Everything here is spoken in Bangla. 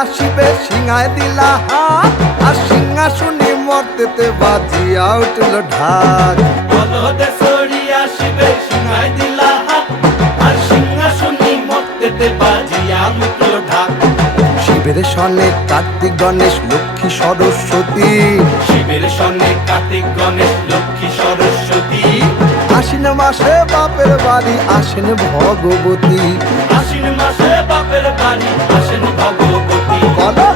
আসিবে সিংহায় দিলা হাত, আর সিংহাসনে মর্তেতে বাজিয়া উঠল ঢাক। বলদে সরি আসিবে সিংহায় দিলা হাত, আর সিংহাসনে মর্তেতে বাজিয়া উঠল ঢাক। শিবের সনে কার্তিক গণেশ লক্ষ্মী সরস্বতী, শিবের সনে কার্তিক গণেশ লক্ষ্মী সরস্বতী। আশ্বিন মাসে বাপের বাড়ি আসেন ভগবতী। আশ্বিন মাসে বাপের বাড়ি আসেন ভগবতী। বলো